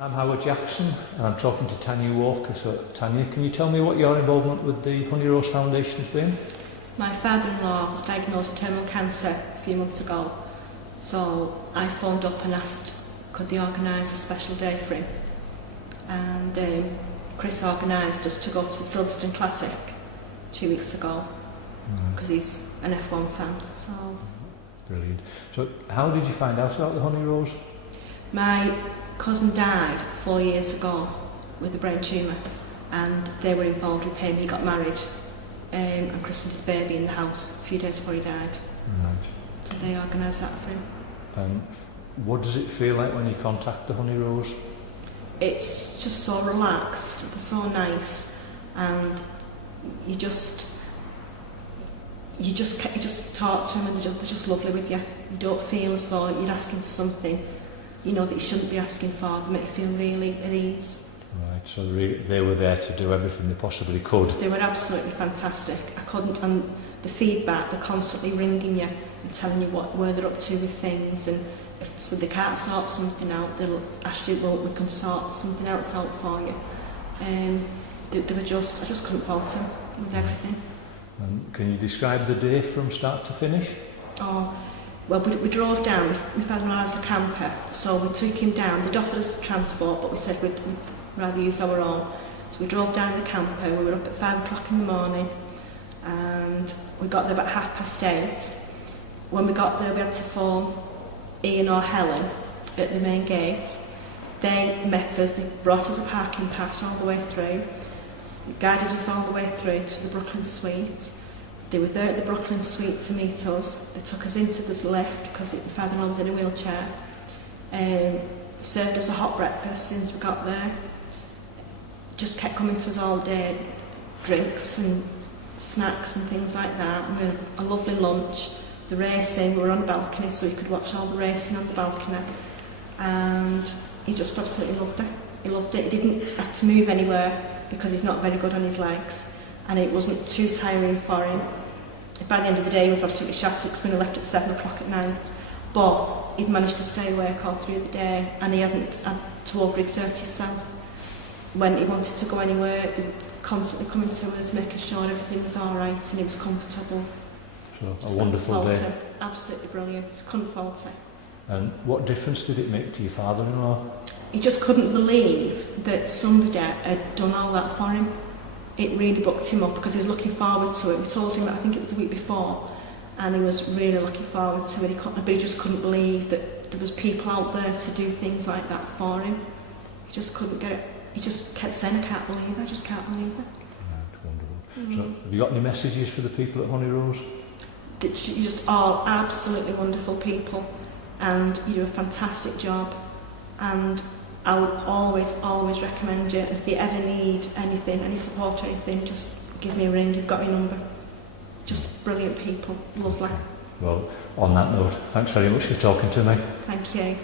I'm Howard Jackson and I'm talking to Tanya Walker. So Tanya, can you tell me what your involvement with the Honey Rose Foundation has been? My father-in-law was diagnosed with terminal cancer a few months ago, so I phoned up and asked could they organise a special day for him, and Chris organised us to go to Silverstone Classic 2 weeks ago because he's an F1 fan. So Brilliant. So how did you find out about the Honey Rose? my cousin died 4 years ago with a brain tumour, and they were involved with him. He got married and christened his baby in the house a few days before he died. Right. So they organised that for him. What does it feel like when you contact the Honey Rose? It's just so relaxed, they're so nice, and you just talk to them and they're just lovely with you. You don't feel as though you're asking for something, you know, that you shouldn't be asking for. They make you feel really at ease. Right, so they were there to do everything they possibly could. They were absolutely fantastic. I couldn't, and the feedback, they're constantly ringing you and telling you where they're up to with things, and so they can't sort something out, they'll ask you, well, we can sort something else out for you. They were I just couldn't fault them with everything. And can you describe the day from start to finish? Oh, well, we drove down. We found him as a camper, so we took him down. They'd offered us transport, but we said we'd rather use our own. So we drove down in the camper. We were up at 5 o'clock in the morning, and we got there about 8:30. When we got there, we had to phone Ian or Helen at the main gate. They met us. They brought us a parking pass all the way through. They guided us all the way through to the Brooklyn Suite. They were there at the Brooklyn Suite to meet us. They took us into this lift because my father-in-law was in a wheelchair. Served us a hot breakfast as soon as we got there. Just kept coming to us all day, drinks and snacks and things like that. And we had a lovely lunch. The racing, we were on the balcony, so you could watch all the racing on the balcony. And he just absolutely loved it. He loved it. He didn't have to move anywhere because he's not very good on his legs, and it wasn't too tiring for him. By the end of the day, he was absolutely shattered because we left at 7 o'clock at night. But he'd managed to stay awake all through the day, and he hadn't had to overexert himself. When he wanted to go anywhere, they were constantly coming to us, making sure everything was all right and he was comfortable. So Just a wonderful day. Absolutely brilliant. Couldn't fault it. And what difference did it make to your father-in-law? He just couldn't believe that somebody had done all that for him. It really bucked him up because he was looking forward to it. We told him, I think it was the week before, and he was really looking forward to it. He just couldn't believe that there was people out there to do things like that for him. He just couldn't get it. He just kept saying, I can't believe it, I just can't believe it. Right, wonderful. So have you got any messages for the people at Honey Rose? You're just all absolutely wonderful people, and you do a fantastic job, and I would always recommend you. If you ever need anything, any support or anything, just give me a ring. You've got my number. Just brilliant people, lovely. Well, on that note, thanks very much for talking to me. Thank you.